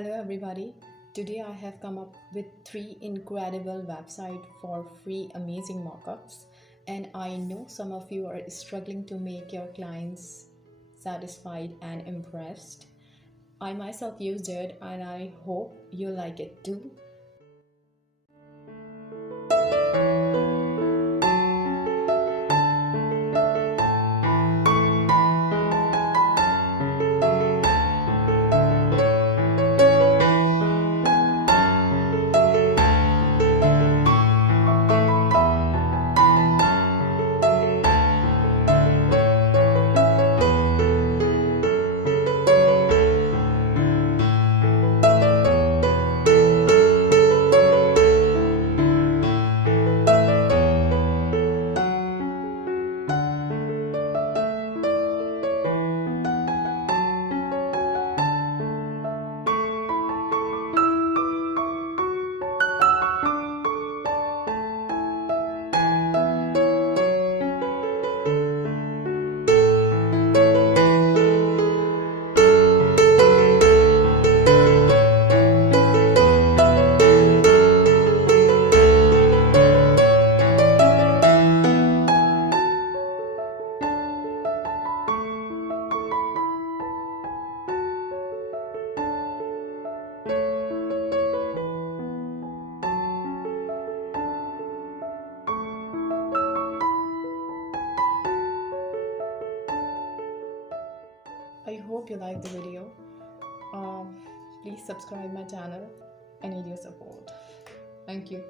Hello everybody. Today I have come up with 3 incredible websites for free amazing mockups, and I know some of you are struggling to make your clients satisfied and impressed. I myself used it and I hope you like it too. I hope you like the video. Please subscribe my channel. I need your support. Thank you.